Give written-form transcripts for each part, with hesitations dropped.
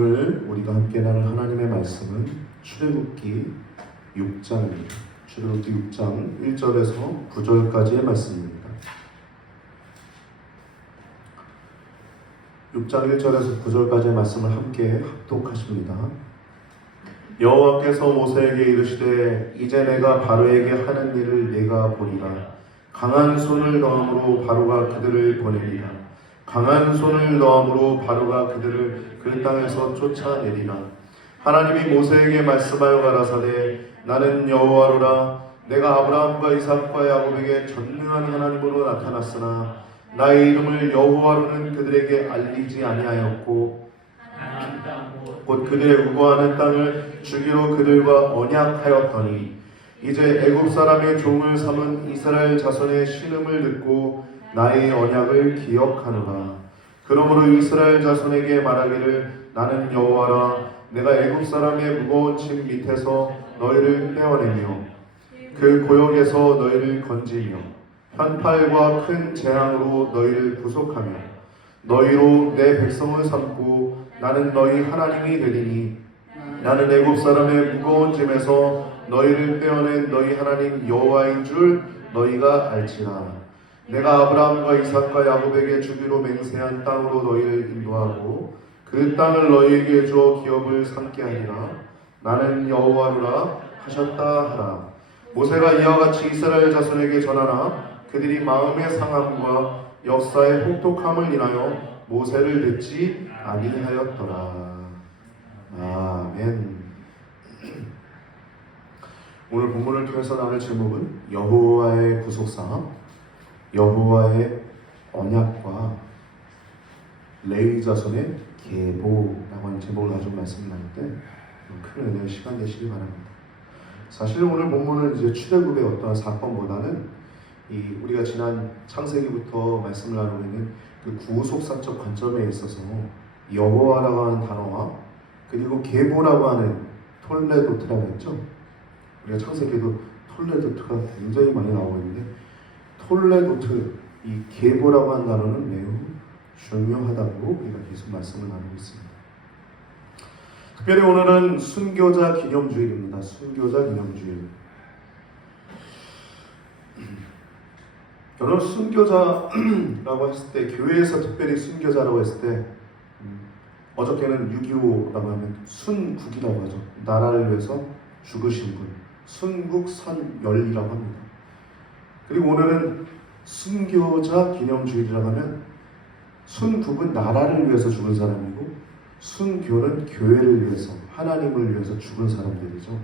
오늘 우리가 함께 나눌 하나님의 말씀은 출애굽기 6장입니다. 출애굽기 6장 1절에서 9절까지의 말씀입니다. 6장 1절에서 9절까지의 말씀을 함께 합독하십니다. 여호와께서 모세에게 이르시되 이제 내가 바로에게 하는 일을 네가 보리라. 강한 손을 넣음으로 바로가 그들을 보내리라. 강한 손을 넣음으로 바로가 그들을 그 땅에서 쫓아내리라. 하나님이 모세에게 말씀하여 가라사대 나는 여호와로라. 내가 아브라함과 이삭과 야곱에게 전능한 하나님으로 나타났으나 나의 이름을 여호와로는 그들에게 알리지 아니하였고 곧 그들의 우거하는 땅을 주기로 그들과 언약하였더니 이제 애굽 사람의 종을 삼은 이스라엘 자손의 신음을 듣고 나의 언약을 기억하노라. 그러므로 이스라엘 자손에게 말하기를 나는 여호와라. 내가 애굽 사람의 무거운 짐 밑에서 너희를 떼어내며 그 고역에서 너희를 건지며 현팔과 큰 재앙으로 너희를 구속하며 너희로 내 백성을 삼고 나는 너희 하나님이 되리니 나는 애굽 사람의 무거운 짐에서 너희를 떼어낸 너희 하나님 여호와인 줄 너희가 알지라. 내가 아브라함과 이삭과 야곱에게 주기로 맹세한 땅으로 너희를 인도하고 그 땅을 너희에게 주어 기업을 삼게 하리라. 나는 여호와로라 하셨다 하라. 모세가 이와 같이 이스라엘 자손에게 전하나 그들이 마음의 상함과 역사의 혹독함을 인하여 모세를 듣지 아니하였더라. 아멘. 오늘 본문을 통해서 나눌 제목은 여호와의 구속사, 여호와의 언약과 레위 자손의 계보라고 하는 제목을 가지고 말씀을 나눌 때 큰 은혜의 시간 되시기 바랍니다. 사실 오늘 본문은 이제 출애굽의 어떠한 사건보다는 우리가 지난 창세기부터 말씀을 나누고 있는 그 구속사적 관점에 있어서 여호와라고 하는 단어와 그리고 계보라고 하는 톨레도트라고 했죠. 우리가 창세기에도 톨레도트가 굉장히 많이 나오고 있는데 톨레도트, 이 계보라고 하는 단어는 매우 중요하다고 우리가 계속 말씀을 나누고 있습니다. 특별히 오늘은 순교자 기념주일입니다. 순교자 기념주일. 여러분 순교자라고 했을 때 교회에서 특별히 순교자라고 했을 때 어저께는 6.25라고 하면 순국이라고 하죠. 나라를 위해서 죽으신 분, 순국선열이라고 합니다. 그리고 오늘은 순교자 기념주일이라고 하면 순국은 나라를 위해서 죽은 사람이고 순교는 교회를 위해서, 하나님을 위해서 죽은 사람들이죠.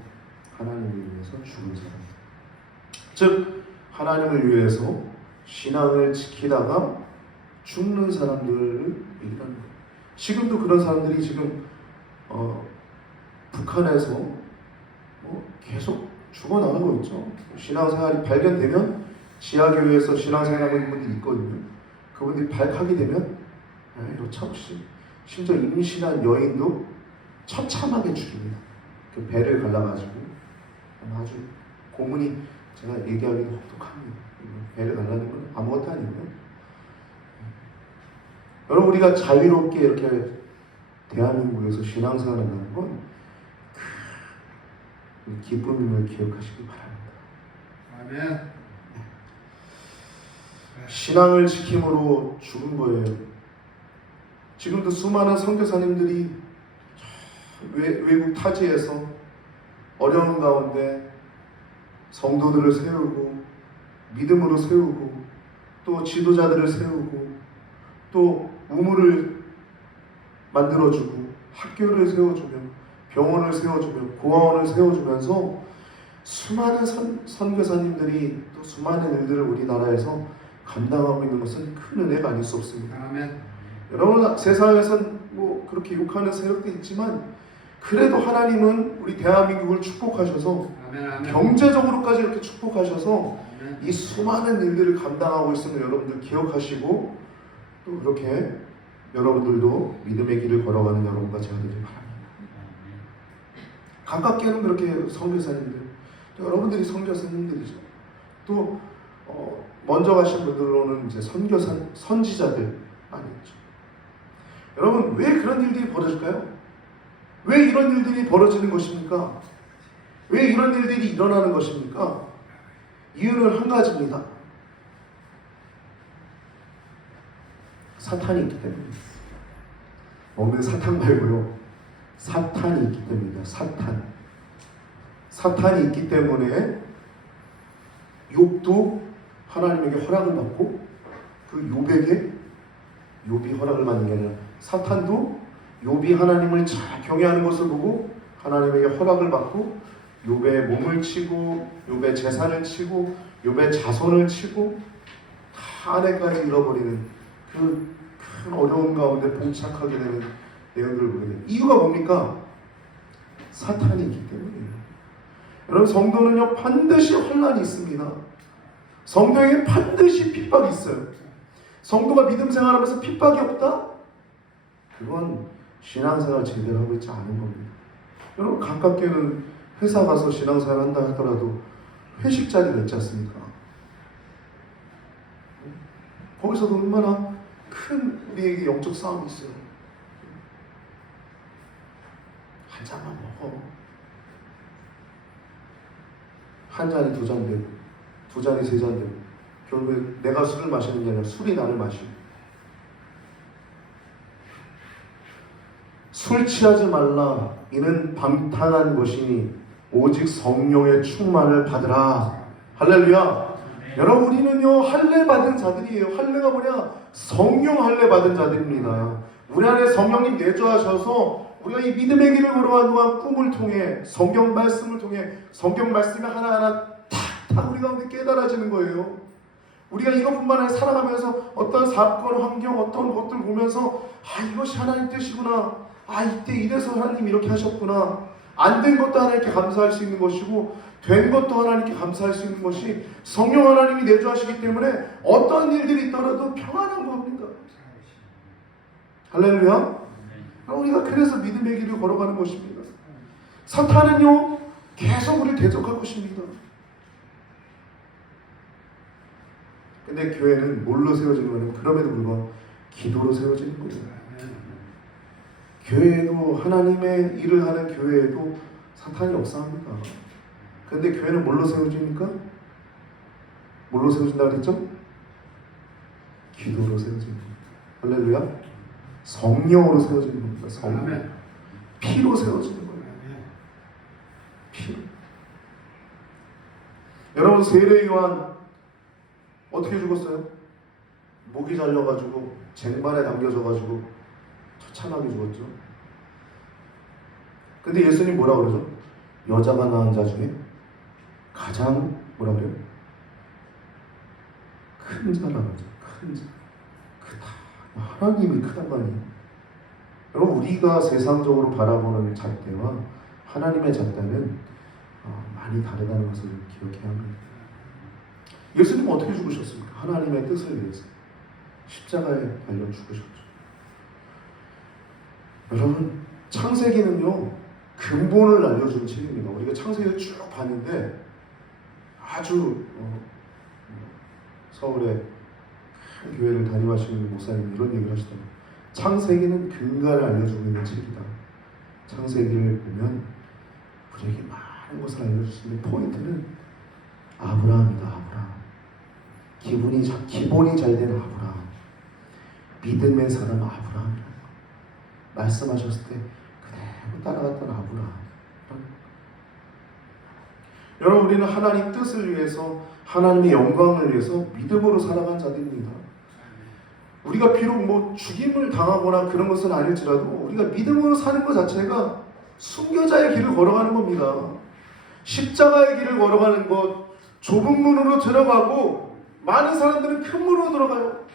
하나님을 위해서 죽은 사람. 즉 하나님을 위해서 신앙을 지키다가 죽는 사람들을 얘기하는 거예요. 지금도 그런 사람들이 지금 북한에서 계속 죽어나가고 있죠. 신앙생활이 발견되면 지하교회에서 신앙생활하고 있는 분들이 있거든요. 그분들이 발칵이 되면 여차없이 심지어 임신한 여인도 처참하게 죽입니다. 그 배를 갈라가지고 아주 고문이 제가 얘기하기도 혹독합니다. 배를 갈라는 건 아무것도 아니고요. 여러분 우리가 자유롭게 이렇게 대한민국에서 신앙생활을 한다는 건 그 기쁨임을 기억하시기 바랍니다. 아멘. 신앙을 지킴으로 죽은 거예요. 지금도 수많은 선교사님들이 외국 타지에서 어려운 가운데 성도들을 세우고 믿음으로 세우고 또 지도자들을 세우고 또 우물을 만들어주고 학교를 세워주며 병원을 세워주며 고아원을 세워주면서 수많은 선교사님들이 또 수많은 일들을 우리나라에서 감당하고 있는 것은 큰 은혜가 아닐 수 없습니다. 아멘. 여러분 세상에선 뭐 그렇게 욕하는 세력도 있지만 그래도 하나님은 우리 대한민국을 축복하셔서 아멘. 경제적으로까지 이렇게 축복하셔서 아멘. 이 수많은 일들을 감당하고 있음을 여러분들 기억하시고 또 그렇게 여러분들도 믿음의 길을 걸어가는 여러분과 제가 되길 바랍니다. 가깝게는 그렇게 선교사님들, 또 여러분들이 선교사님들이죠. 또 먼저 가신 분들로는 이제 선지자들 아니죠. 여러분 왜 그런 일들이 벌어질까요? 왜 이런 일들이 벌어지는 것입니까? 왜 이런 일들이 일어나는 것입니까? 이유는 한 가지입니다. 사탄이 있기 때문입니다. 없는 사탄 말고요. 사탄이 있기 때문입니다. 사탄이 있기 때문에 욥도 하나님에게 허락을 받고 그 욥이 허락을 받는 게 아니라 사탄도 욥이 하나님을 잘 경외하는 것을 보고 하나님에게 허락을 받고 욥의 몸을 치고 욥의 재산을 치고 욥의 자손을 치고 다 아내까지 잃어버리는 그 큰 어려움 가운데 봉착하게 되는 내용들을 보게 됩니다. 이유가 뭡니까? 사탄이 있기 때문이에요. 여러분, 성도는요 반드시 환난이 있습니다. 성도에게 반드시 핍박이 있어요. 성도가 믿음 생활하면서 핍박이 없다? 그건 신앙생활 제대로 하고 있지 않은 겁니다. 여러분, 가깝게는 회사 가서 신앙생활 한다 하더라도 회식 자리가 있지 않습니까? 거기서도 얼마나 큰 우리에게 영적 싸움이 있어요. 한 잔만 먹어. 한 잔이 두 잔 되고 두 잔이 세 잔 되고 결국에 내가 술을 마시는 게 아니라 술이 나를 마시고. 술 취하지 말라. 이는 방탕한 것이니 오직 성령의 충만을 받으라. 할렐루야. 여러분, 우리는요 할례 받은 자들이에요. 할례가 뭐냐? 성령 할례 받은 자들입니다. 우리 안에 성령님 내주하셔서 우리가 이 믿음의 길을 걸어가는 동안 꿈을 통해 성경 말씀을 통해 성경 말씀이 하나하나 탁탁 우리 가운데 깨달아지는 거예요. 우리가 이것뿐만 아니라 살아가면서 어떤 사건, 환경, 어떤 것들 보면서 이것이 하나님 뜻이구나. 이때 이래서 하나님 이렇게 하셨구나. 안 된 것도 하나님께 감사할 수 있는 것이고 된 것도 하나님께 감사할 수 있는 것이 성령 하나님이 내주하시기 때문에 어떤 일들이 있더라도 평안한 겁니다. 할렐루야. 우리가 그래서 믿음의 길을 걸어가는 것입니다. 사탄은요 계속 우리를 대적할 것입니다. 근데 교회는 뭘로 세워지는 거냐면 그럼에도 불구하고 기도로 세워지는 거예요. 교회에도 하나님의 일을 하는 교회에도 사탄이 역사합니다. 근데 교회는 뭘로 세워집니까? 뭘로 세워진다고 그랬죠? 기도로 세워집니다. 할렐루야. 성령으로 세워지는 겁니다. 성령. 피로 세워지는 거예요. 피로. 여러분, 세례 요한 어떻게 죽었어요? 목이 잘려가지고 쟁반에 담겨져가지고 처참하게 죽었죠. 근데 예수님 뭐라 그러죠? 여자가 낳은 자 중에 가장 뭐라 그래요? 큰 자라고 하죠. 큰 자. 크다. 하나님이 크단 말이에요. 여러분, 우리가 세상적으로 바라보는 잣대와 하나님의 잣대는 많이 다르다는 것을 기억해야 합니다. 예수님은 어떻게 죽으셨습니까? 하나님의 뜻을 위해서 십자가에 달려 죽으셨죠. 여러분, 창세기는요 근본을 알려주는 책입니다. 우리가 창세기를 쭉 봤는데 아주 서울에 큰 교회를 담임하시는 목사님 이런 얘기를 하시더라고요. 창세기는 근간을 알려주고 있는 책이다. 창세기를 보면 우리에게 많은 것을 알려줄 수 있는 포인트는 아브라함이다. 아브라함. 기본이 잘 된 아브라함. 믿음의 사람 아브라함. 말씀하셨을 때 그대로 따라갔던 아브라함. 여러분, 우리는 하나님 뜻을 위해서 하나님의 영광을 위해서 믿음으로 살아간 자들입니다. 우리가 비록 죽임을 당하거나 그런 것은 아닐지라도 우리가 믿음으로 사는 것 자체가 순교자의 길을 걸어가는 겁니다. 십자가의 길을 걸어가는 것, 좁은 문으로 들어가고 많은 사람들은 큰 문으로 들어가요.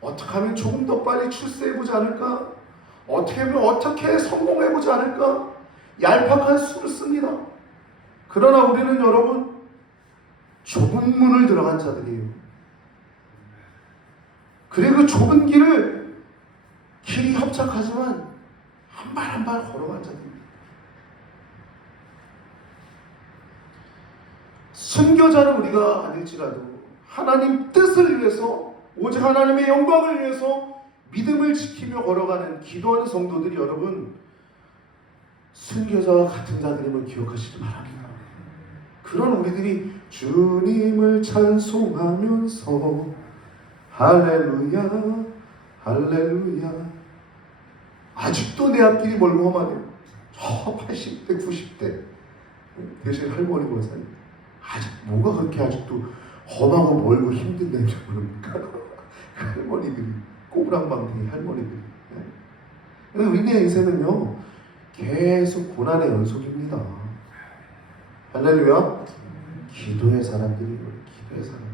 어떻게 하면 조금 더 빨리 출세해보지 않을까? 어떻게 성공해보지 않을까? 얄팍한 수를 씁니다. 그러나 우리는 여러분 좁은 문을 들어간 자들이에요. 그리고 그 좁은 길이 협착하지만 한 발 한 발 걸어간 자들입니다. 순교자는 우리가 아닐지라도 하나님 뜻을 위해서 오직 하나님의 영광을 위해서 믿음을 지키며 걸어가는 기도하는 성도들이 여러분 순교자와 같은 자들임을 기억하시기 바랍니다. 그런 우리들이 주님을 찬송하면서 할렐루야 할렐루야, 아직도 내 앞길이 멀고 험하네요. 저 80대 90대 대신 할머니 권사님, 아직 뭐가 그렇게 아직도 험하고 멀고 힘든 데인지 모릅니까? 할머니들이, 꼬부랑망탱이 할머니들이. 우리의 인생은요 계속 고난의 연속입니다. 할렐루야. 기도의 사람들이에요. 기도의 사람들.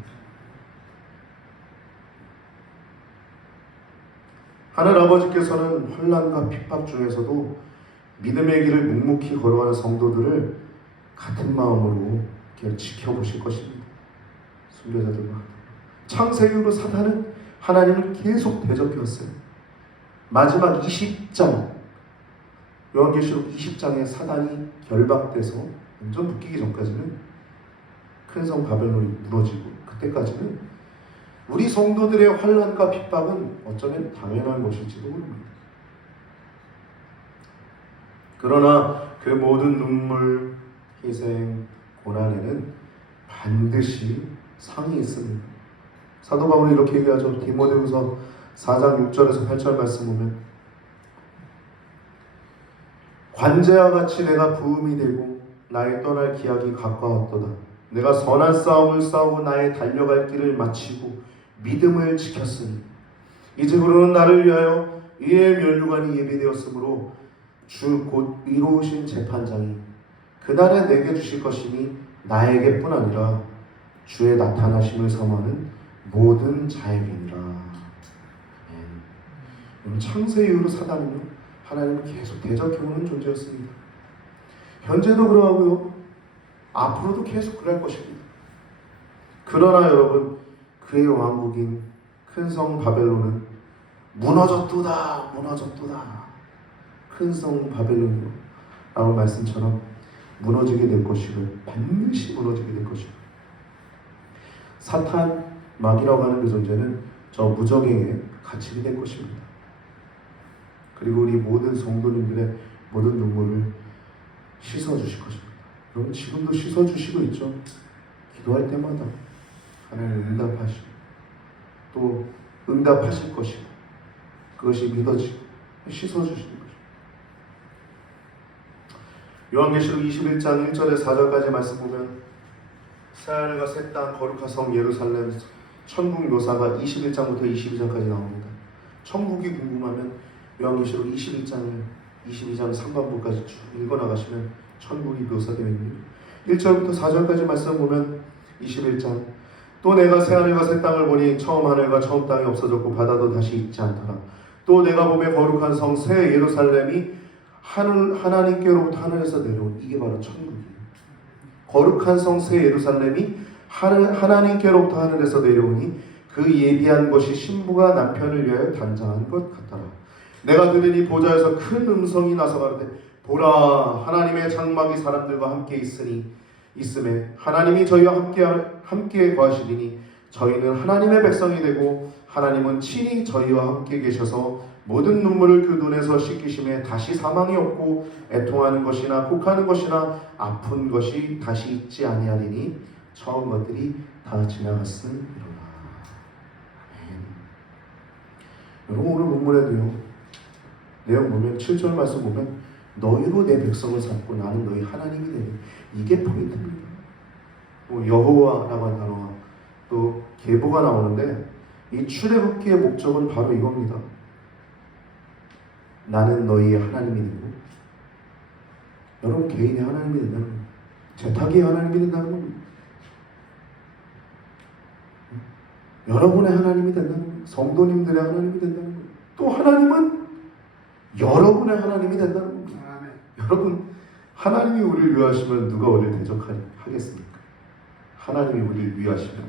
하늘 아버지께서는 환난과 핍박 중에서도 믿음의 길을 묵묵히 걸어가는 성도들을 같은 마음으로 지켜보실 것입니다. 순교자들과 창세 이후로 사탄은 하나님을 계속 대적해왔어요. 마지막 20장, 요한계시록 20장에 사단이 결박돼서 완전 묶이기 전까지는 큰 성 바벨론이 무너지고, 그때까지는 우리 성도들의 환난과 핍박은 어쩌면 당연한 것일지도 모릅니다. 그러나 그 모든 눈물, 희생, 고난에는 반드시 상이 있습니다. 사도 바울이 이렇게 얘기하죠. 디모데후서 4장 6절에서 8절 말씀 보면, 관제와 같이 내가 부음이 되고 나의 떠날 기약이 가까웠도다. 내가 선한 싸움을 싸우고 나의 달려갈 길을 마치고 믿음을 지켰으니 이제부로는 나를 위하여 이의 면류관이 예비되었으므로 주 곧 의로우신 재판장이 그날에 내게 주실 것이니 나에게뿐 아니라 주의 나타나심을 사모하는 모든 자에게니라. 창세 이후로 사단은요 하나님을 계속 대적해오는 존재였습니다. 현재도 그러하고요, 앞으로도 계속 그럴 것입니다. 그러나 여러분, 그의 왕국인 큰 성 바벨론은 무너졌도다, 무너졌도다. 큰 성 바벨론이요 라고 말씀처럼 무너지게 될 것이고, 반드시 무너지게 될 것이고, 사탄, 마귀라고 하는 그 존재는 저 무정행에 갇히게 될 것입니다. 그리고 우리 모든 성도님들의 모든 눈물을 씻어주실 것입니다. 여러분, 지금도 씻어주시고 있죠. 기도할 때마다 하나님 응답하시고 또 응답하실 것이고, 그것이 믿어지고 씻어주시는 것입니다. 요한계시록 21장 1절에 4절까지 말씀 보면, 새하늘과 새 땅 거룩한 성 예루살렘 천국 묘사가 21장부터 22장까지 나옵니다. 천국이 궁금하면 요한계시록 22장 상반부까지 쭉 읽어나가시면 천국이 묘사되어 있는 1절부터 4절까지 말씀 보면, 21장 또 내가 새하늘과 새 땅을 보니 처음 하늘과 처음 땅이 없어졌고 바다도 다시 있지 않더라. 또 내가 보매 거룩한 성 새 예루살렘이 하나님께로부터 하늘에서 내려온, 이게 바로 천국이에요. 거룩한 성 새 예루살렘이 하나님께로부터 하늘에서 내려오니 그 예비한 것이 신부가 남편을 위하여 단장한 것 같더라. 내가 들으니 보좌에서 큰 음성이 나서 가로되, 보라, 하나님의 장막이 사람들과 함께 있음에 하나님이 저희와 함께 거하시리니 저희는 하나님의 백성이 되고 하나님은 친히 저희와 함께 계셔서 모든 눈물을 그 눈에서 씻기심에 다시 사망이 없고 애통하는 것이나 혹하는 것이나 아픈 것이 다시 있지 아니하리니 처음 것들이 다 지나갔음이로라. 여러분, 오늘 본문에도요 내용 보면 7절 말씀 보면, 너희로 내 백성을 삼고 나는 너희 하나님이 되니, 이게 포인트입니다. 여호와라고 하는 단어가 또 계보가 나오는데, 이 출애굽기의 목적은 바로 이겁니다. 나는 너희의 하나님이 되고, 여러분 개인의 하나님이 된다는 겁니다. 제타기의 하나님이 된다는 겁니다. 여러분의 하나님이 된다는 겁니다. 성도님들의 하나님이 된다는 겁니다. 또 하나님은 여러분의 하나님이 된다는 겁니다. 여러분, 하나님이 우리를 위하시면 누가 우리를 대적하겠습니까? 하나님이 우리를 위하시면,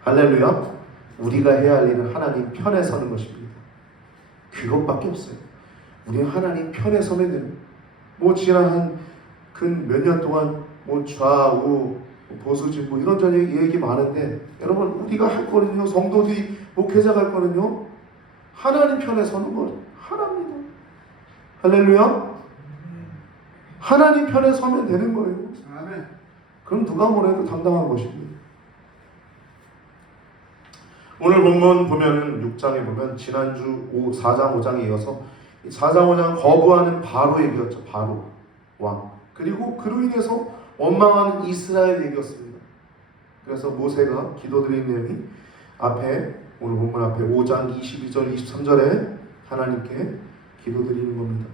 할렐루야, 우리가 해야 할 일은 하나님 편에 서는 것입니다. 그것밖에 없어요. 우리는 하나님 편에 서면 됩니다. 지난 몇 년 동안 좌우 보수 진보 이런저런 얘기 많은데, 여러분, 우리가 할 거는요, 성도들이 목회자가 할 거는요, 하나님 편에 서는 거 하나입니다. 할렐루야. 하나님 편에 서면 되는 거예요. 아멘. 그럼 누가 뭐래도 당당한 것입니다. 오늘 본문 보면은 6장에 보면 지난주 4장 5장에 이어서 4장 5장 거부하는 바로 얘기였죠. 바로 왕. 그리고 그로 인해서 원망하는 이스라엘 얘기였습니다. 그래서 모세가 기도드린 내용이 앞에 오늘 본문 앞에 5장 22절 23절에 하나님께 기도드리는 겁니다.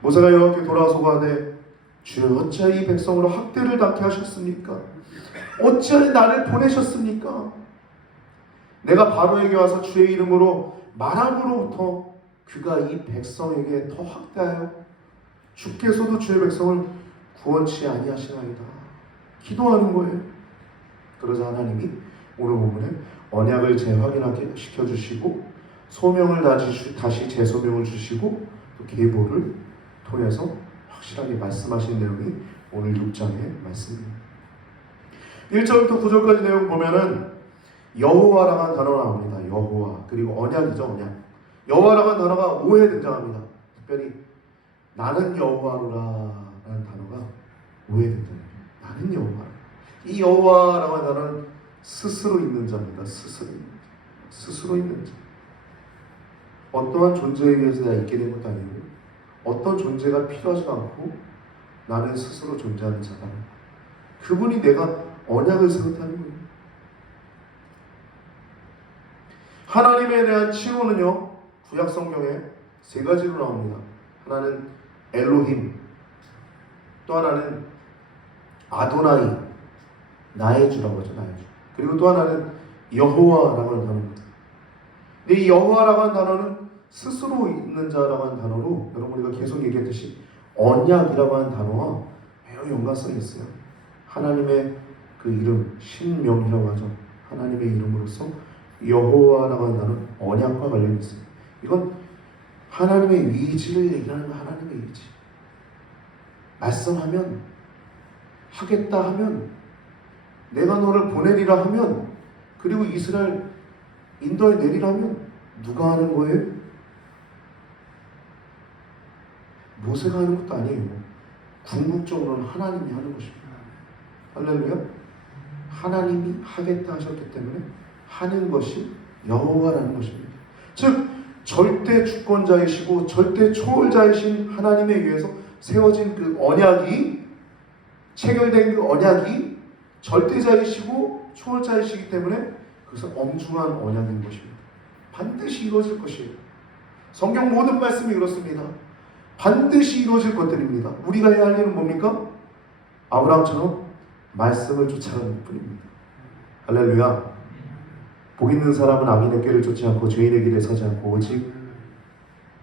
모세가 여호와께 돌아와서 가되 주여 어찌하여 이 백성으로 학대를 당케 하셨습니까? 어찌하여 나를 보내셨습니까? 내가 바로에게 와서 주의 이름으로 말함으로부터 그가 이 백성에게 더 학대하여 주께서도 주의 백성을 구원치 아니하시나이다. 기도하는 거예요. 그러자 하나님이 오늘 본문에 언약을 재확인하게 시켜주시고 소명을 다시 재소명을 주시고 또 계보를 통해서 확실하게 말씀하신 내용이 오늘 6장의 말씀입니다. 1절부터 9절까지 내용 보면은 여호와라고 하는 단어가 나옵니다. 여호와. 그리고 언약이죠. 언약. 여호와라고 하는 단어가 5회 등장합니다. 특별히 나는 여호와로라 라는 단어가 5회 등장합니다. 나는 여호와. 이 여호와라고 하는 단어는 스스로 있는 자입니다. 스스로 있는 자. 어떠한 존재에 의해서 내가 있게 된 것도 아니고 어떤 존재가 필요하지 않고 나는 스스로 존재하는 자다. 그분이 내가 언약을 세웠다는 거예요. 하나님에 대한 칭호는요, 구약 성경에 세 가지로 나옵니다. 하나는 엘로힘, 또 하나는 아도나이, 나의 주라고 하죠. 나의 주. 그리고 또 하나는 여호와라고 하는 단어입니다. 근데 이 여호와라고 하는 단어는 스스로 있는 자라고 하는 단어로 여러분 우리가 계속 얘기했듯이 언약이라고 하는 단어와 매우 연관성이 있어요. 하나님의 그 이름, 신명이라고 하죠. 하나님의 이름으로서 여호와라고 하는 단어는 언약과 관련이 있습니다. 이건 하나님의 의지를 얘기하는 하나님의 의지. 말씀하면, 하겠다 하면, 내가 너를 보내리라 하면, 그리고 이스라엘 인도에 내리라 하면 누가 하는 거예요? 모세가 하는 것도 아니에요. 궁극적으로는 하나님이 하는 것입니다. 할렐루야. 하나님이 하겠다 하셨기 때문에 하는 것이 여호와라는 것입니다. 즉 절대 주권자이시고 절대 초월자이신 하나님에 의해서 세워진 그 언약이, 체결된 그 언약이 절대자이시고 초월자이시기 때문에 그것은 엄중한 언약인 것입니다. 반드시 이루어질 것이에요. 성경 모든 말씀이 그렇습니다. 반드시 이루어질 것들입니다. 우리가 해야 할 일은 뭡니까? 아브라함처럼 말씀을 쫓아가는 뿐입니다. 할렐루야. 복 있는 사람은 악인의 꾀를 쫓지 않고 죄인의 길에 서지 않고 오직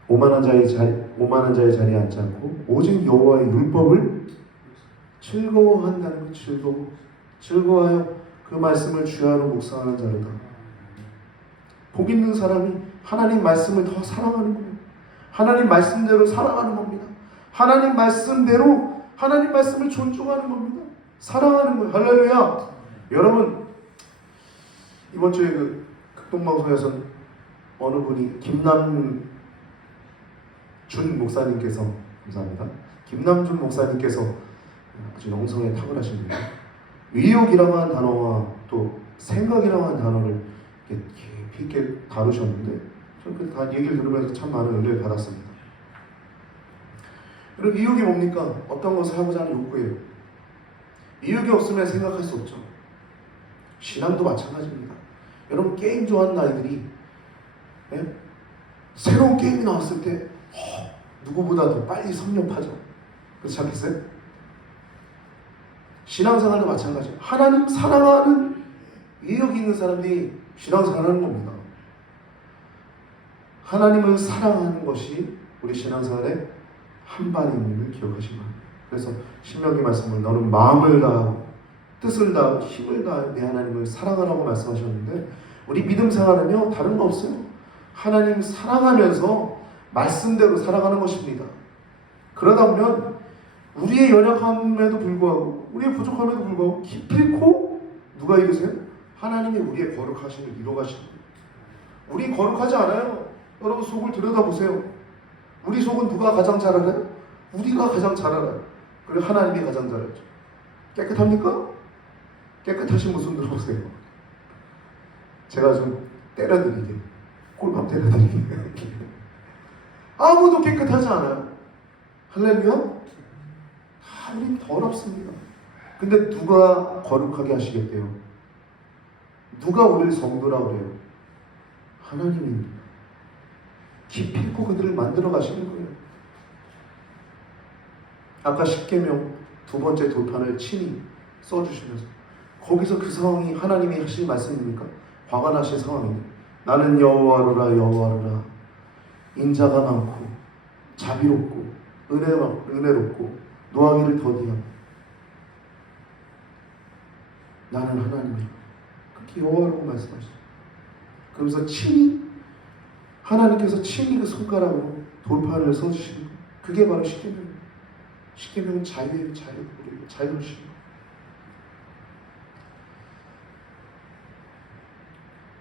오만한 자의 자리에 앉지 않고 오직 여호와의 율법을 즐거워한다는 것. 즐거워하여 그 말씀을 주야로 묵상하는 자로다. 복 있는 사람이 하나님 말씀을 더 사랑하는 거예요. 하나님 말씀대로 살아가는 겁니다. 하나님 말씀대로 하나님 말씀을 존중하는 겁니다. 사랑하는 거예요. 할렐루야. 여러분 이번 주에 그 극동방송에서 어느 분이 김남준 목사님께서, 감사합니다. 김남준 목사님께서 아주 영성에 탁월하신 분이에요. 의욕이라고 하는 단어와 또 생각이라고 하는 단어를 깊이 있게 다루셨는데 저는 그 얘기를 들으면서 참 많은 은혜를 받았습니다. 여러분 의욕이 뭡니까? 어떤 것을 하고자 하는 욕구예요. 의욕이 없으면 생각할 수 없죠. 신앙도 마찬가지입니다. 여러분 게임 좋아하는 아이들이 새로운 게임이 나왔을 때 누구보다 더 빨리 섭렵하죠. 그렇지 않겠어요? 신앙생활도 마찬가지예요. 하나님 사랑하는 의욕이 있는 사람들이 신앙생활하는 겁니다. 하나님을 사랑하는 것이 우리 신앙생활의 한반임을 기억하시기 바랍니다. 그래서 신명기 말씀을 너는 마음을 다하고 뜻을 다하고 힘을 다하여 내 하나님을 사랑하라고 말씀하셨는데 우리 믿음 생활은요 다른 거 없어요. 하나님 사랑하면서 말씀대로 살아가는 것입니다. 그러다 보면 우리의 연약함에도 불구하고 우리의 부족함에도 불구하고 기필코 누가 이루세요? 하나님이 우리의 거룩하심을 이루어가시는 거예요. 우리 거룩하지 않아요. 여러분 속을 들여다보세요. 우리 속은 누가 가장 잘 알아요? 우리가 가장 잘 알아요. 그리고 하나님이 가장 잘 알죠. 깨끗합니까? 깨끗하신 모습 들어보세요. 제가 좀 때려드리게, 꿀밤 때려드리게. 아무도 깨끗하지 않아요. 할렐루야? 우린 더럽습니다. 근데 누가 거룩하게 하시겠대요? 누가 우리를 성도라고 그래요? 하나님입니다. 기필코 그들을 만들어 가시는 거예요. 아까 십계명 두 번째 돌판을 친히 써주시면서 거기서 그 상황이 하나님이 하신 말씀입니까? 화가 나신 상황입니다. 나는 여호와로라 여호와로라 인자가 많고 자비롭고 은혜롭고 노하기를 더디하고 나는 하나님이라 그렇게 여호와라고 말씀하시죠. 그러면서 친히 하나님께서 친히 그 손가락으로 돌판을 써주시는 거예요. 그게 바로 십계명입니다. 십계명은 자유예요. 자유로우시는 거예요.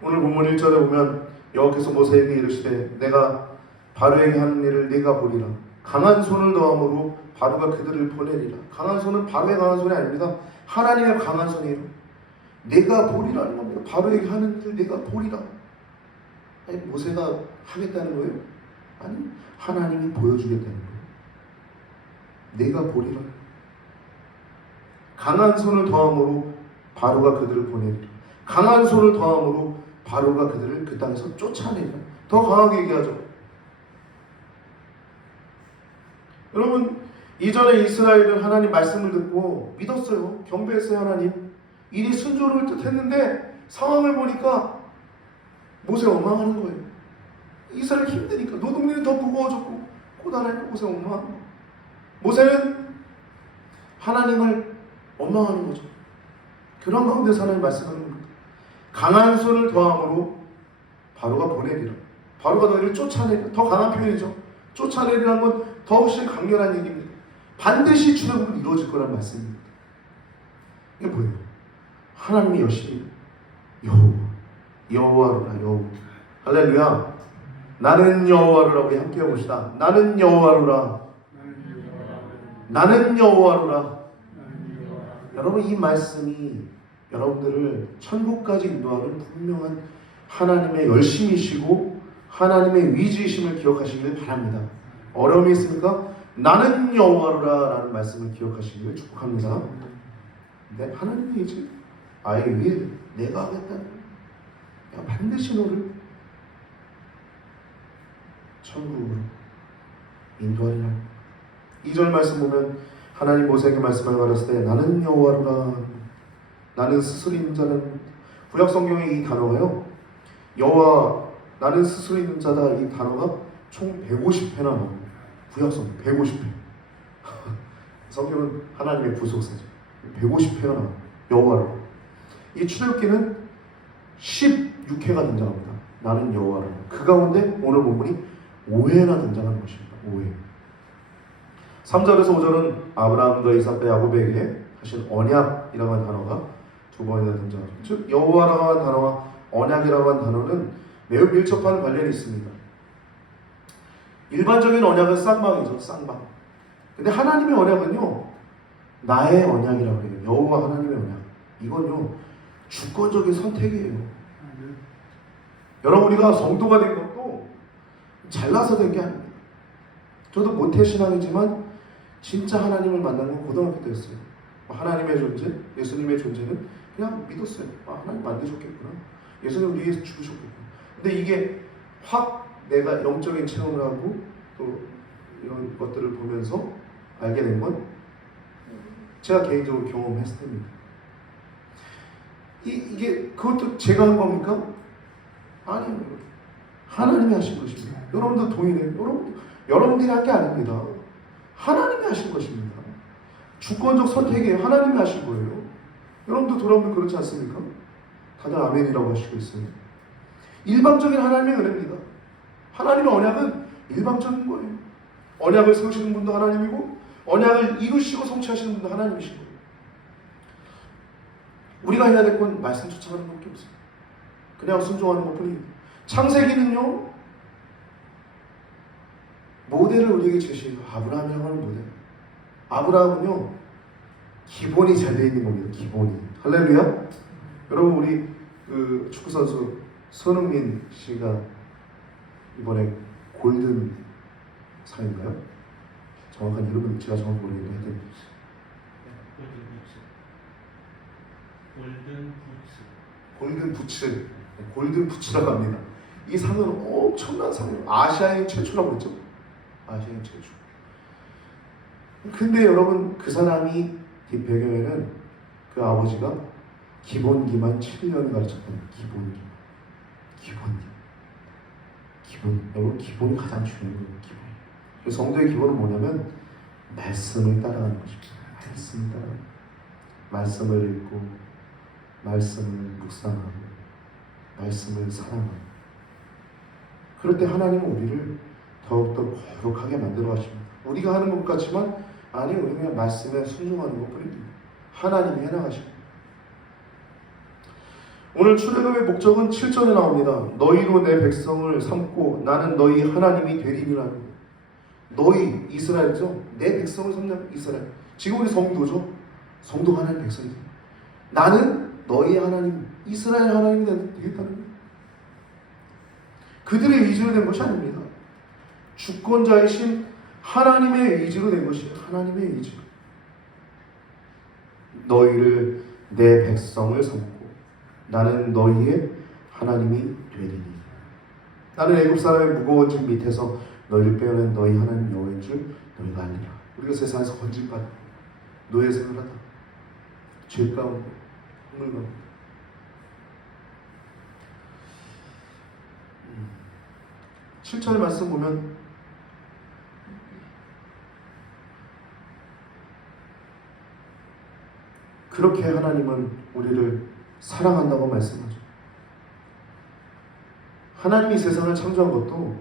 오늘 본문 1절에 보면 여호와께서 모세에게 이르시되 내가 바로에게 하는 일을 네가 보리라. 강한 손을 더함으로 바로가 그들을 보내리라. 강한 손은 바로의 강한 손이 아닙니다. 하나님의 강한 손이에요. 내가 보리라는 겁니다. 바로에게 하는 일을 내가 보리라. 아니 모세가 하겠다는 거예요? 아니 하나님이 보여주겠다는 거예요. 내가 보리라. 강한 손을 더함으로 바로가 그들을 보내리라. 강한 손을 더함으로 바로가 그들을 그 땅에서 쫓아내리라. 더 강하게 얘기하죠. 여러분 이전에 이스라엘은 하나님 말씀을 듣고 믿었어요. 경배했어요. 하나님 일이 순조로울 듯 했는데 상황을 보니까 모세 원망하는 거예요. 이스라엘 힘드니까 노동력이 더 무거워졌고 고단하니까 모세 원망하는 거예요. 모세는 하나님을 원망하는 거죠. 그런 가운데서 하나님 말씀하는 겁니다. 강한 손을 더함으로 바로가 보내리라. 바로가 너희를 쫓아내리라. 더 강한 표현이죠. 쫓아내리라는 건 더 훨씬 강렬한 얘기입니다. 반드시 출애굽은 이루어질 거란 말씀입니다. 이게 뭐예요? 하나님이 열심히 여호와로라 여호와. 할렐루야. 나는 여호와로라. 우리 함께 해봅시다. 나는 여호와로라. 나는 여호와로라. 여러분 이 말씀이 여러분들을 천국까지 인도하는 분명한 하나님의 열심이시고 하나님의 위지이심을 기억하시길 바랍니다. 어려움이 있습니까? 나는 여호와로라 라는 말씀을 기억하시기를 축복합니다. 근데 하나님이 이제 아예 일 내가 하겠다는 거야. 반드시 너를 천국으로 인도하리라. 2절 말씀 보면 하나님 모세에게 말씀을 가르칠 때 나는 여호와로라. 나는 스스로 있는 자는 구약 성경에 이 단어가요. 여호와 나는 스스로 있는 자다 이 단어가 총 150회나 나옵니다. 구약 성경 150회. 성경은 하나님의 구속사죠. 150회가 나옵니다. 여호와로. 이 출애굽기는 16회가 등장합니다. 나는 여호와로. 그 가운데 오늘 본문이 5회나 등장하는 것입니다. 5회. 3절에서 5절은 아브라함과 이삭과 야곱에게 하신 언약이라고 하는 단어가 두 번이나 등장하죠. 즉 여호와라고 하는 단어와 언약이라고 하는 단어는 매우 밀접한 관련이 있습니다. 일반적인 언약은 쌍방이죠. 쌍방. 근데 하나님의 언약은요 나의 언약이라고 해요. 여호와 하나님의 언약. 이건요 주권적인 선택이에요. 여러분 우리가 성도가 된 것도 잘나서 된 게 아닙니다. 저도 모태신앙이지만 진짜 하나님을 만나는 건 고등학교 때였어요. 하나님의 존재, 예수님의 존재는 그냥 믿었어요. 하나님 만드셨겠구나. 예수님 우리 위해서 죽으셨겠구나. 근데 이게 확 내가 영적인 체험을 하고 또 이런 것들을 보면서 알게 된 건 제가 개인적으로 경험했을 때입니다. 이게 그것도 제가 한 겁니까? 아니요. 하나님이 하신 것입니다. 여러분도 동의해요. 여러분들이 한 게 아닙니다. 하나님이 하신 것입니다. 주권적 선택이에요. 하나님이 하신 거예요. 여러분도 돌아보면 그렇지 않습니까? 다들 아멘이라고 하시고 있어요. 일방적인 하나님의 은혜입니다. 하나님의 언약은 일방적인 거예요. 언약을 세우시는 분도 하나님이고 언약을 이루시고 성취하시는 분도 하나님이신 거예요. 우리가 해야 될 건 말씀 쫓아가는 것밖에 없어요. 그냥 순종하는 것뿐입니다. 창세기는요 모델을 우리에게 제시해요. 아브라함이라고 하는 모델. 아브라함은요, 기본이 잘 돼 있는 겁니다. 기본이. 할렐루야. 여러분, 우리 그 축구 선수 손흥민 씨가 이번에 골든 상인가요? 정확한 이름은 제가 정확히 모르겠는데 하여튼 골든 부츠, 골든 부츠라고 합니다. 이 상은 엄청난 상이에요. 아시아인 최초라고 했죠. 아시아인 최초. 근데 여러분, 그 사람이 이 배경에는 그 아버지가 기본기만 7년을 가르쳤다는 기본. 여러분, 기본이 가장 중요한 거예요. 기본. 그래서 성도의 기본은 뭐냐면 말씀을 따라가는 것입니다. 말씀을 따라가는. 말씀을 읽고, 말씀을 묵상하고, 말씀을 사랑하고. 그럴 때 하나님은 우리를 더욱더 거룩하게 만들어 가십니다. 우리가 하는 것 같지만 아니, 우리는 그냥 말씀에 순종하는 것 뿐입니다. 하나님이 해나가십니다. 오늘 출애굽의 목적은 7절에 나옵니다. 너희로 내 백성을 삼고 나는 너희 하나님이 되리니라. 너희 이스라엘이죠. 내 백성을 삼는 이스라엘. 지금 우리 성도죠. 성도가 하나님 백성이죠. 나는 너희 하나님, 이스라엘 하나님이 되겠다는 거예요. 그들의 의지로 된 것이 아닙니다. 주권자이신 하나님의 의지로 된 것이에요. 하나님의 의지. 너희를 내 백성을 삼고 나는 너희의 하나님이 되리니. 나는 애굽 사람의 무거운 짐 밑에서 너희를 빼어낸 너희 하나님 여호와인 줄 너희가 알리라. 우리가 세상에서 건질받아 노예 생활하다 죄 가운데 hum을 가운데 7절 말씀 보면 그렇게 하나님은 우리를 사랑한다고 말씀하죠. 하나님이 세상을 창조한 것도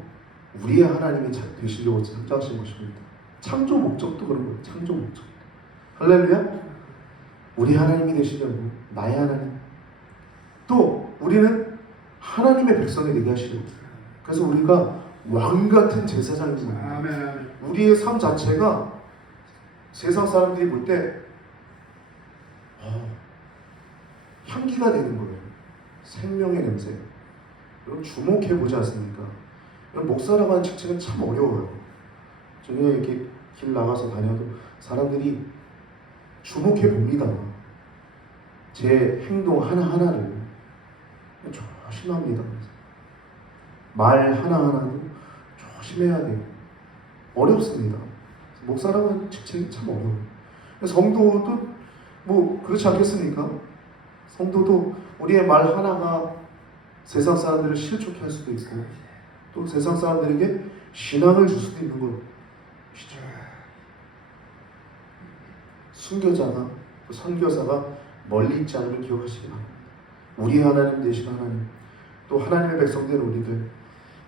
우리의 하나님이 되시려고 창조하신 것입니다. 창조 목적도 그런 거예요. 창조 목적. 할렐루야. 우리 하나님이 되시려고, 나의 하나님. 또 우리는 하나님의 백성이 되게 하시려고. 그래서 우리가 왕같은 제사장입니다. 우리의 삶 자체가 세상 사람들이 볼 때 향기가 되는 거예요. 생명의 냄새. 여러분 주목해 보지 않습니까? 여러분 목사라고 하는 직책은 참 어려워요. 저는 이렇게 길 나가서 다녀도 사람들이 주목해 봅니다. 제 행동 하나하나를 조심합니다. 말 하나하나도 조심해야 돼요. 어렵습니다. 목사라고 하는 직책이 참 어려워요. 성도도 뭐 그렇지 않겠습니까? 성도도 우리의 말 하나가 세상 사람들을 실족해 할 수도 있고 또 세상 사람들에게 신앙을 줄 수도 있는 것이죠. 순교자가 또 선교사가 멀리 있지 않음을 기억하시기 바랍니다. 우리의 하나님 되신 하나님, 또 하나님의 백성된 우리들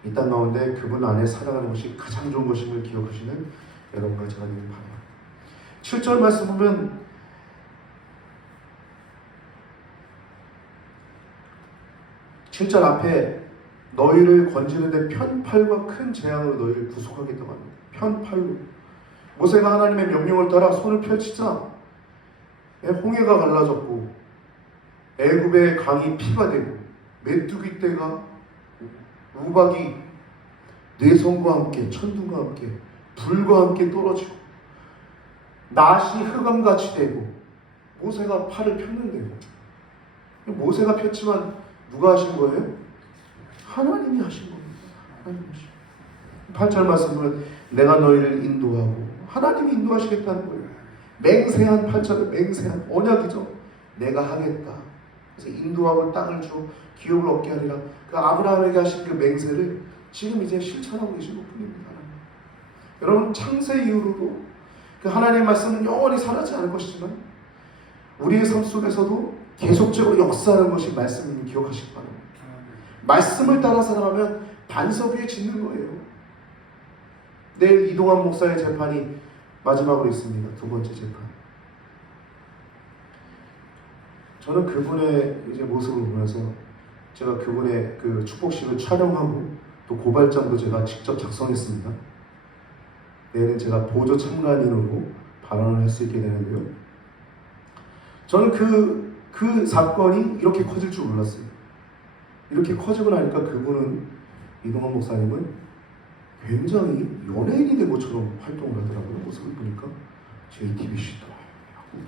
이 땅 가운데 그분 안에 살아가는 것이 가장 좋은 것임을 기억하시는 여러분과 제가 되길 바랍니다. 7절 말씀 보면 칠절 앞에 너희를 건지는데 편팔과 큰 재앙으로 너희를 구속하겠다고 합니다. 편팔로. 모세가 하나님의 명령을 따라 손을 펼치자 홍해가 갈라졌고 애굽의 강이 피가 되고 메뚜기 떼가 우박이 뇌성과 함께 천둥과 함께 불과 함께 떨어지고 낫이 흑암같이 되고 모세가 팔을 폈는데요. 모세가 폈지만 누가 하신 거예요? 하나님이 하신 겁니다. 하나님이 하신. 8절 말씀은 내가 너희를 인도하고 하나님이 인도하시겠다는 거예요. 맹세한 8절은 맹세한 언약이죠. 내가 하겠다. 그래서 인도하고 땅을 주 기업을 얻게 하리라. 그 아브라함에게 하신 그 맹세를 지금 이제 실천하고 계신 것 뿐입니다. 여러분 창세 이후로도 그 하나님의 말씀은 영원히 사라지지 않을 것이지만 우리의 삶 속에서도 계속적으로 역사하는 것이 말씀임을 기억하시기 바랍니다. 말씀을 따라 살아가면 반석 위에 짓는 거예요. 내일 이동환 목사의 재판이 마지막으로 있습니다. 두 번째 재판. 저는 그분의 이제 모습을 보면서 제가 그분의 그 축복식을 촬영하고 또 고발장도 제가 직접 작성했습니다. 내일은 제가 보조 참관인으로 발언을 할 수 있게 되는데요. 저는 그 사건이 이렇게 커질 줄 몰랐어요. 이렇게 커지고 나니까 그분은, 이동환 목사님은 굉장히 연예인이 된 것처럼 활동을 하더라고요. 모습을 보니까 JTBC도 하고,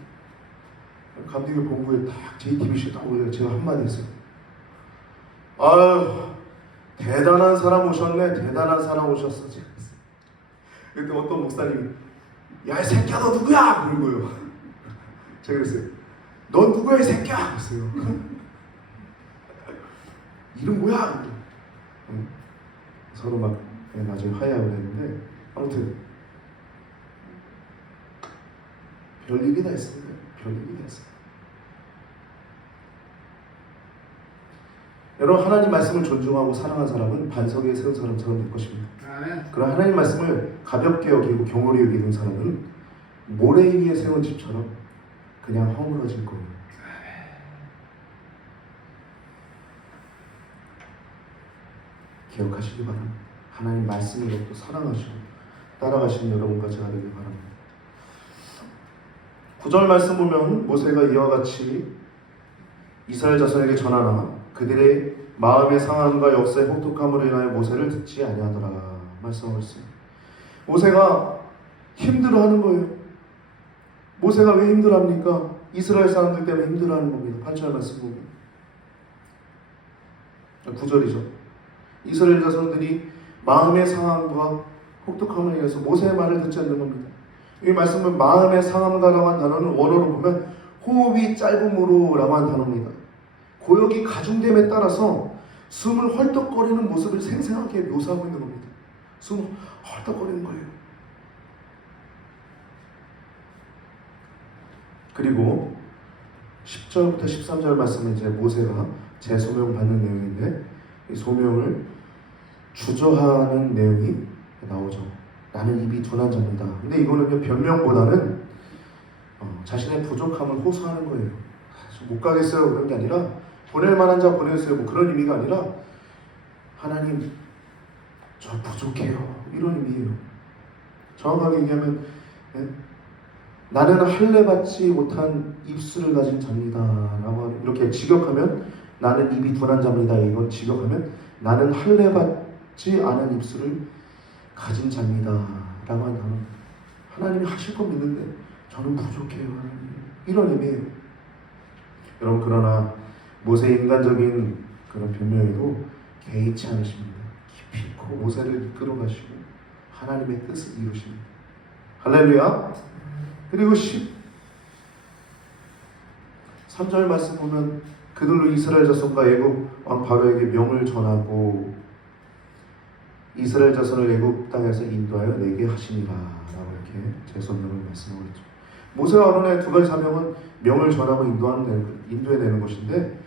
감독의 본부에 딱 JTBC도 하고, 제가 한마디 했어요. 아유, 대단한 사람 오셨네. 대단한 사람 오셨어. 그때 어떤 목사님이, 야, 이 새끼야, 너 누구야? 그런 거예요. 제가 그랬어요. 넌 누구야, 이 새끼야? 그랬어요. 이름 뭐야? 서로 막 나중에 화해하고 그랬는데, 아무튼 별일이 다 있습니다. 별일이 다 있습니다. 여러분, 하나님 말씀을 존중하고 사랑하는 사람은 반석 위에 세운 사람처럼 될 것입니다. 그런 하나님 말씀을 가볍게 여기고 경홀히 여기는 사람은 모래 위에 세운 집처럼 그냥 허물어질 거예요. 기억하시기 바랍니다. 하나님 말씀을 또 사랑하시고 따라가시는 여러분과 제가 되길 바랍니다. 9절 말씀 보면 모세가 이와 같이 이스라엘 자손에게 전하나 그들의 마음의 상함과 역사의 혹독함으로 인하여 모세를 듣지 아니하더라 말씀하고 있어요. 모세가 힘들어하는 거예요. 모세가 왜 힘들어합니까? 이스라엘 사람들 때문에 힘들어하는 겁니다. 8절 말씀 보면 9절이죠. 이스라엘 자손들이 마음의 상함과 혹독함을 인해서 모세의 말을 듣지 않는 겁니다. 이 말씀은 마음의 상함가라고 한 단어는 원어로 보면 호흡이 짧음으로라고 한 단어입니다. 고역이 가중됨에 따라서 숨을 헐떡거리는 모습을 생생하게 묘사하고 있는 겁니다. 숨을 헐떡거리는 거예요. 그리고 10절부터 13절 말씀은 이제 모세가 재소명 받는 내용인데 이 소명을 주저하는 내용이 나오죠. 나는 입이 둔한 자입니다. 근데 이거는 변명보다는 자신의 부족함을 호소하는 거예요. 못 가겠어요 그런 게 아니라 보낼 만한 자 보내주세요 뭐 그런 의미가 아니라 하나님 저 부족해요 이런 의미예요. 정확하게 얘기하면 나는 할례 받지 못한 입술을 가진 자입니다 라고 이렇게 직역하면 나는 입이 둔한 자입니다. 이건 직역하면 나는 할례 받지 않은 입술을 가진 자입니다 라고 한 단어. 하나님이 하실 거 믿는데 저는 부족해요 하나님 이런 의미예요. 여러분 그러나 모세의 인간적인 그런 변명에도 개의치 않으십니다. 깊이 있고 모세를 이끌어 가시고 하나님의 뜻을 이루십니다. 할렐루야. 그리고 13절 말씀 보면 그들로 이스라엘 자손과 애굽 왕 바로에게 명을 전하고 이스라엘 자손을 애굽 땅에서 인도하여 내게 하시니라 라고 이렇게 재선명을 말씀하고 있죠. 모세와 아론의 두 가지 사명은 명을 전하고 인도해내는 것인데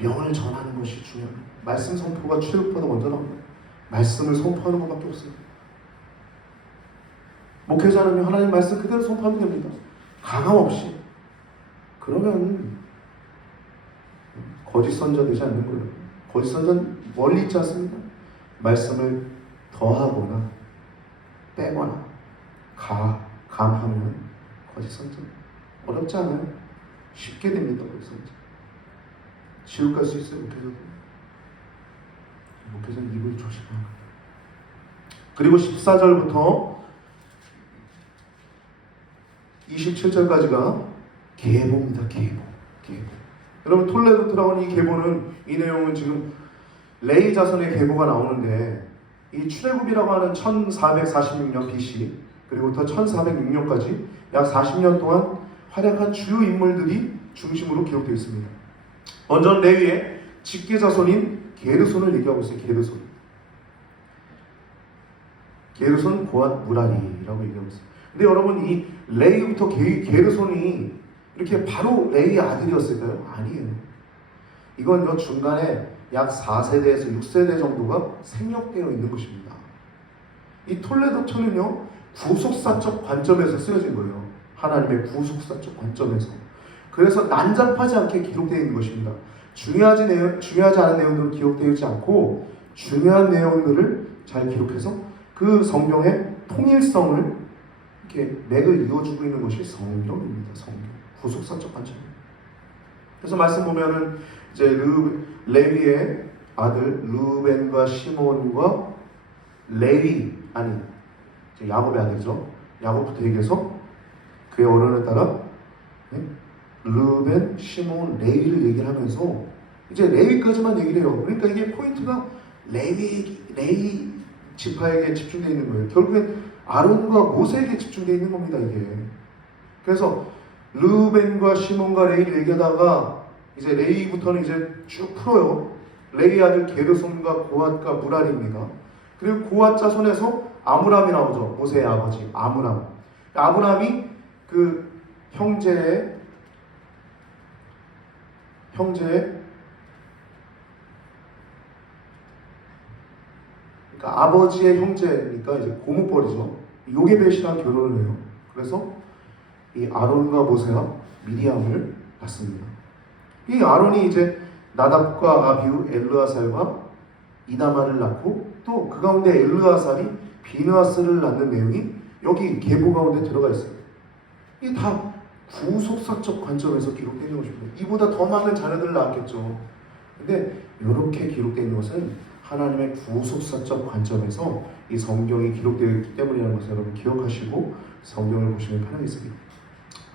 명을 전하는 것이 중요합니다. 말씀 선포가 출애굽보다 먼저 나옵니다. 말씀을 선포하는 것밖에 없어요. 목회자는 하나님 말씀 그대로 선포하면 됩니다. 가감 없이. 그러면 거짓 선자 되지 않는 거예요. 거짓 선자는 멀리 있지 않습니다. 말씀을 더하거나 빼거나 감하면 거짓 선자 어렵지 않아요. 쉽게 됩니다. 거짓 선자 지옥 갈 수 있어요. 목회자는 입을 조심해야 합니다. 그리고 14절부터 27절까지가 계보입니다. 계보. 여러분 톨레도트라고 이 계보는 이 내용은 지금 레위 자손의 계보가 나오는데 이 출애굽이라고 하는 1446년 BC 그리고부터 1406년까지 약 40년 동안 활약한 주요 인물들이 중심으로 기록되어 있습니다. 먼저 레위의 직계 자손인 게르손을 얘기하고 있어요. 게르손 고앗 무라리라고 얘기하고 있어요. 근데 여러분 이 레위부터 게르손이 이렇게 바로 레위의 아들이었을까요? 아니에요. 이건 중간에 약 4세대에서 6세대 정도가 생략되어 있는 것입니다. 이 톨레도처는요 구속사적 관점에서 쓰여진 거예요. 하나님의 구속사적 관점에서. 그래서 난잡하지 않게 기록되어 있는 것입니다. 중요하지 않은 내용들은 기록되어 있지 않고 중요한 내용들을 잘 기록해서 그 성경에 통일성을 이렇게 맥을 이어주고 있는 것이 성경입니다. 성경. 구속사적 관점. 그래서 말씀 보면은 이제 레위의 아들 르벤과 시몬과 레위 아니 이제 야곱의 아들이죠. 야곱부터 얘기해서 그의 어른에 따라 르벤, 시몬, 레위를 얘기를 하면서 이제 레위까지만 얘기를 해요. 그러니까 이게 포인트가 레위 지파에게 집중되어 있는 거예요. 결국엔 아론과 모세에게 집중되어 있는 겁니다. 이게. 그래서 르벤과 시몬과 레위를 얘기하다가 이제 레위부터는 이제 쭉 풀어요. 레위 아들 게르손과 고핫과 무랄입니다. 그리고 고핫 자손에서 아므람이 나오죠. 모세의 아버지 아므람. 아므람이 그 형제의 그러니까 아버지의 형제니까 이제 고무뻘이죠. 요게벳이랑 결혼을 해요. 그래서 이 아론과 모세와 미리암을 낳습니다. 이 아론이 이제 나답과 아비후, 엘르아살과 이다말을 낳고 또 그 가운데 엘르아살이 비느하스를 낳는 내용이 여기 계보 가운데 들어가 있어요. 이게 다 구속사적 관점에서 기록되어 있는 것입니다. 이보다 더 많은 자녀들을 낳았겠죠. 근데 이렇게 기록되어 있는 것은 하나님의 구속사적 관점에서 이 성경이 기록되어 있기 때문이라는 것을 여러분 기억하시고 성경을 보시면 편하겠습니다.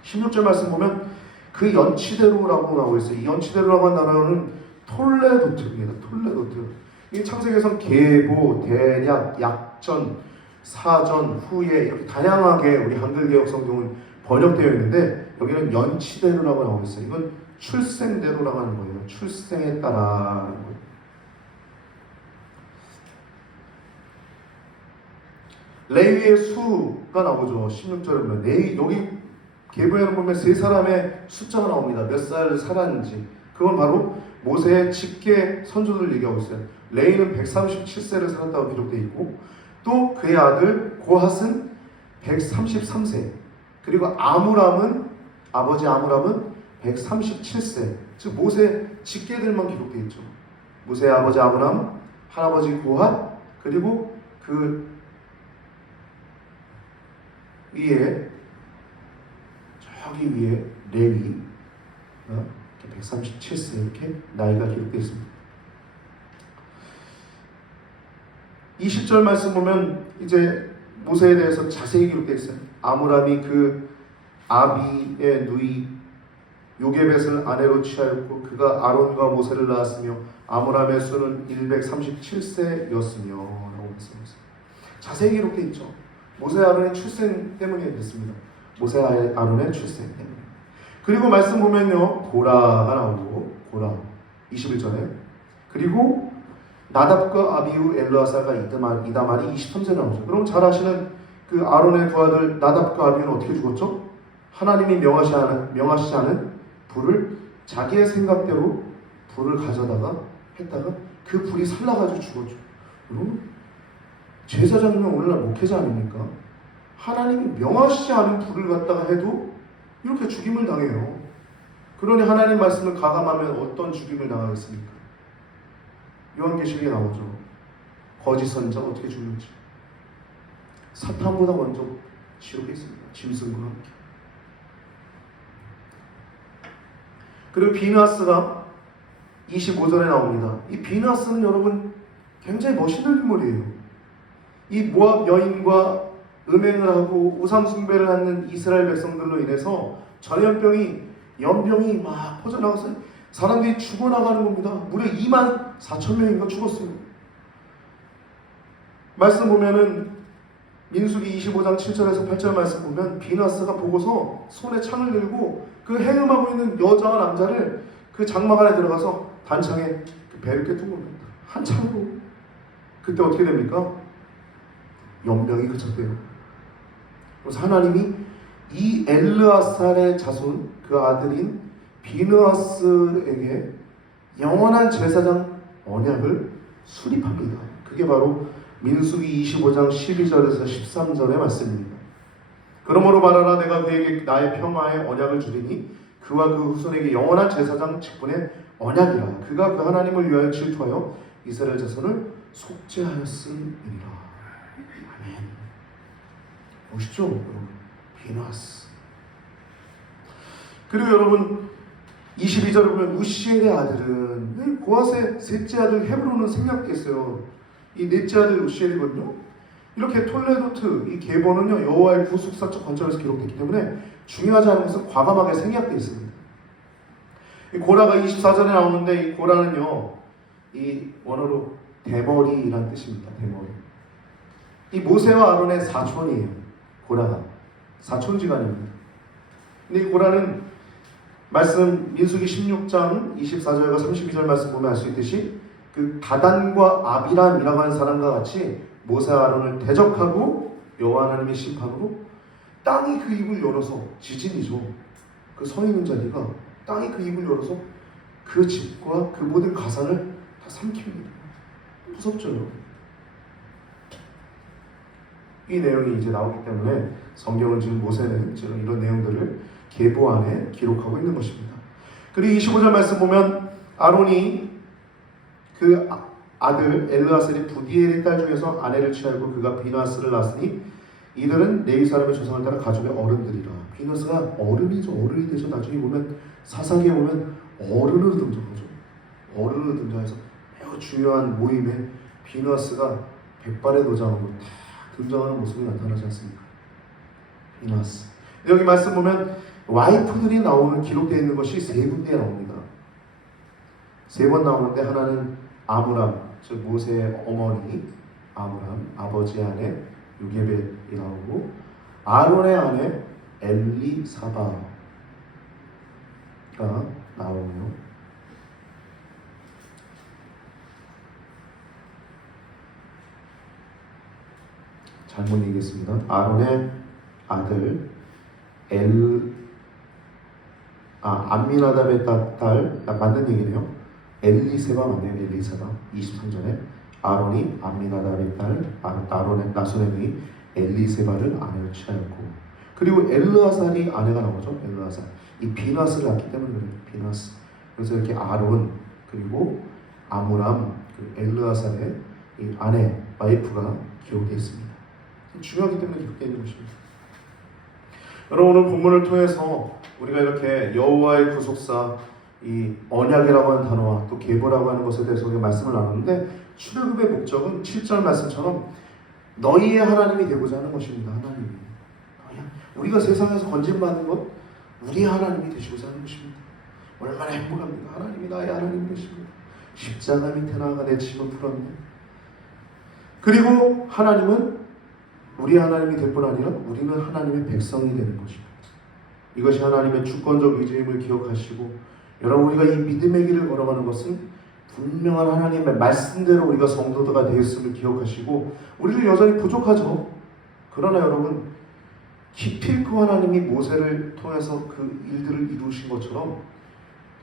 16절 말씀 보면 그 연치대로라고 나오고 있어요. 이 연치대로라고 하는 단어는 톨레도트입니다. 톨레도트. 이 창세기에서는 계보, 대략, 약전, 사전, 후예 이렇게 다양하게 우리 한글개혁 성경은 번역되어 있는데 여기는 연치대로라고 나오고 있어요. 이건 출생대로라고 하는 거예요. 출생에 따라 하는 거예요. 레위의 수가 나오죠. 16절에 보면 레위 여기 계보에는 보면 세 사람의 숫자가 나옵니다. 몇 살 살았는지. 그건 바로 모세의 직계 선조들 얘기하고 있어요. 레위는 137세를 살았다고 기록되어 있고 또 그의 아들 고핫은 133세 그리고 아버지 아므람은 137세 즉 모세 직계들만 기록되어 있죠. 모세의 아버지 아므람, 할아버지 고핫 그리고 그 위에 저기 위에 레위 137세 이렇게 나이가 기록되어 있습니다. 20절 말씀 보면 이제 모세에 대해서 자세히 기록되어 있어요. 아므람이 그 아비의 누이 요게벳을 아내로 취하였고 그가 아론과 모세를 낳았으며 아므람의 수는 137세였으며 라고 말씀하셨어요. 자세히 기록되어 있죠. 모세 아론의 출생 때문에 됐습니다. 모세 아론의 출생 때문에. 그리고 말씀 보면요 고라가 나오고 고라 21절에 그리고 나답과 아비후 엘르아살과 이다말이 23절에 나오죠. 그럼 잘 아시는 그 아론의 두 아들 나답과 아비후는 어떻게 죽었죠? 하나님이 명하시지 않은 불을 자기의 생각대로 불을 가져다가 했다가 그 불이 살라가지고 죽었죠. 여러분 제사장이면 오늘날 목회자 아닙니까? 하나님이 명하시지 않은 불을 갖다가 해도 이렇게 죽임을 당해요. 그러니 하나님 말씀을 가감하면 어떤 죽임을 당하겠습니까? 요한계시록에 나오죠. 거짓 선지자가 어떻게 죽는지. 사탄보다 먼저 지옥에 있습니다. 짐승과 함께. 그리고 비느하스가 25절에 나옵니다. 이 비느하스는 여러분 굉장히 멋있는 인물이에요. 이 모압 여인과 음행을 하고 우상 숭배를 하는 이스라엘 백성들로 인해서 연병이 막 퍼져나가서 사람들이 죽어나가는 겁니다. 무려 2만 4천 명인가 죽었어요. 말씀 보면은 민수기 25장 7절에서 8절 말씀 보면 비느하스가 보고서 손에 창을 들고 그 해금하고 있는 여자와 남자를 그 장막 안에 들어가서 단창에 그 배를 꿰둔 겁니다. 한 창으로. 그때 어떻게 됩니까? 연병이 그쳤대요. 그래서 하나님이 이 엘르아살의 자손 그 아들인 비느하스에게 영원한 제사장 언약을 수립합니다. 그게 바로 민수기 25장 12절에서 13절의 말씀입니다. 그러므로 말하라 내가 그에게 나의 평화의 언약을 주리니 그와 그 후손에게 영원한 제사장 직분의 언약이라 그가 그 하나님을 위하여 질투하여 이스라엘 자손을 속죄하였음이니라. 아멘. 멋있죠? 여러분? 비나스. 그리고 여러분 22절을 보면 우시엘의 아들은 고아스의 셋째 아들 헤브론은 생략됐어요. 이 넷째 아들 우시엘이거든요. 이렇게 톨레도트 이 계보는요 여호와의 구속사적 관점에서 기록됐기 때문에 중요하지 않은 것은 과감하게 생략되어 있습니다. 이 고라가 24절에 나오는데 이 고라는요 이 원어로 대머리라는 뜻입니다. 대머리. 이 모세와 아론의 사촌이에요. 고라가 사촌지간입니다. 근데 이 고라는 말씀 민수기 16장 24절과 32절 말씀 보면 알 수 있듯이 그 다단과 아비람이라고 하는 사람과 같이 모세와 아론을 대적하고 여호와 하나님의 심판으로 땅이 그 입을 열어서 지진이죠. 그 서 있는 자리가 땅이 그 입을 열어서 그 집과 그 모든 가산을 다 삼킵니다. 무섭죠. 이 내용이 이제 나오기 때문에 성경은 지금 모세는 지금 이런 내용들을 계보 안에 기록하고 있는 것입니다. 그리고 25절 말씀 보면 아론이 그 아들 엘르아셀이 부디엘의 딸 중에서 아내를 취하고 그가 비나스를 낳았으니 이들은 레위 사람의 조상을 따라 가족의 어른들이라. 비나스가 어른이죠. 어른이 되죠. 나중에 보면 사사기에 보면 어른으로 등장하죠. 어른으로 등장해서 매우 중요한 모임에 비나스가 백발의 도장으로 다 등장하는 모습이 나타나지 않습니까? 비나스. 여기 말씀 보면 와이프들이 나오는 기록되어 있는 것이 세 군데 나옵니다. 세 번 나오는데 하나는 아므람, 즉 모세의 어머니 아므람, 아버지의 아내 요게벳이 나오고 아론의 아내 엘리사바가 나오고요. 잘못 얘기했습니다. 아론의 아들 암미나답의 딸 맞는 얘기네요. 엘리세바 맞네요. 엘리세바 23절에 아론이 암미나답의 딸 아론의 나손의 엘리세바를 아내로 취하였고 그리고 엘르아살이 아내가 나오죠. 엘르아살 이 비나스를 낳기 때문에 그래요. 비나스. 그래서 이렇게 아론 그리고 아므람 그 엘르아살의 이 아내 와이프가 기록되어 있습니다. 중요하기 때문에 기록되어 있는 것입니다. 여러분 오늘 본문을 통해서 우리가 이렇게 여호와의 구속사 이 언약이라고 하는 단어와 또 계보라고 하는 것에 대해서 우리가 말씀을 나누는데 출애굽의 목적은 7절 말씀처럼 너희의 하나님이 되고자 하는 것입니다. 하나님이 우리가 세상에서 건진받는 것 우리의 하나님이 되시고자 하는 것입니다. 얼마나 행복합니까? 하나님이 나의 하나님이 되십니다. 십자가 밑에 나아가 내 짐을 풀었네. 그리고 하나님은 우리 하나님이 될 뿐 아니라 우리는 하나님의 백성이 되는 것입니다. 이것이 하나님의 주권적 의지임을 기억하시고 여러분 우리가 이 믿음의 길을 걸어가는 것은 분명한 하나님의 말씀대로 우리가 성도가 되었음을 기억하시고 우리도 여전히 부족하죠. 그러나 여러분 기필코 하나님이 모세를 통해서 그 일들을 이루신 것처럼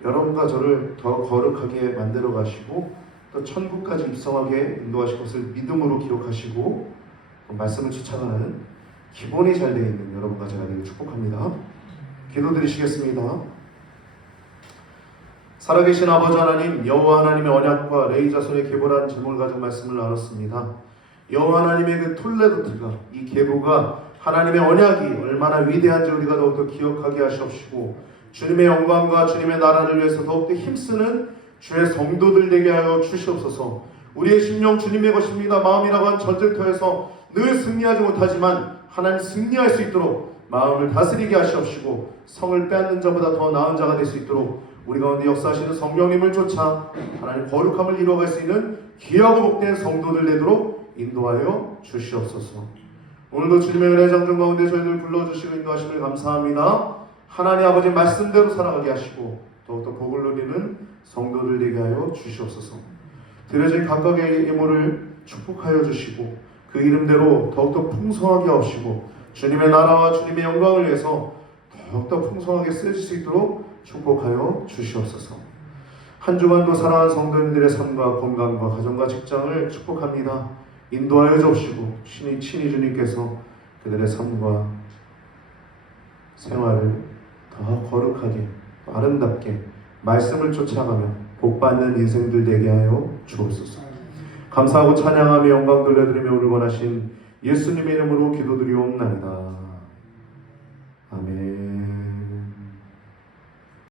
여러분과 저를 더 거룩하게 만들어 가시고 또 천국까지 입성하게 인도하실 것을 믿음으로 기억하시고 말씀을 쫓아가는 기본이 잘 되어 있는 여러분과 제가 되길 축복합니다. 기도드리시겠습니다. 살아계신 아버지 하나님, 여호와 하나님의 언약과 레위 자손의 계보라는 제목을 가지고 말씀을 나눴습니다. 여호와 하나님의 그 톨레도트가 이 계보가 하나님의 언약이 얼마나 위대한지 우리가 더욱더 기억하게 하시옵시고 주님의 영광과 주님의 나라를 위해서 더욱더 힘쓰는 주의 성도들 되게 하여 주시옵소서. 우리의 심령 주님의 것입니다. 마음이라고 하는 전쟁터에서 늘 승리하지 못하지만 하나님 승리할 수 있도록 마음을 다스리게 하시옵시고 성을 빼앗는 자보다 더 나은 자가 될 수 있도록 우리 가운데 역사하시는 성령님을 쫓아 하나님 거룩함을 이루어갈 수 있는 귀하고 복된 성도들 되도록 인도하여 주시옵소서. 오늘도 주님의 은혜 장중 가운데 저희들 불러주시고 인도하심을 감사합니다. 하나님 아버지 말씀대로 살아가게 하시고 더욱더 복을 누리는 성도들 되게 하여 주시옵소서. 드려진 각각의 예물을 축복하여 주시고 그 이름대로 더욱더 풍성하게 하시고 주님의 나라와 주님의 영광을 위해서 더욱더 풍성하게 쓰여질 수 있도록 축복하여 주시옵소서. 한 주간도 사랑하는 성도님들의 삶과 건강과 가정과 직장을 축복합니다. 인도하여 주옵시고 친히 주님께서 그들의 삶과 생활을 더 거룩하게 아름답게 말씀을 쫓아가며 복받는 인생들 되게 하여 주옵소서. 감사하고 찬양하며 영광 돌려드리며 오늘 원하신 예수님의 이름으로 기도드리옵나이다.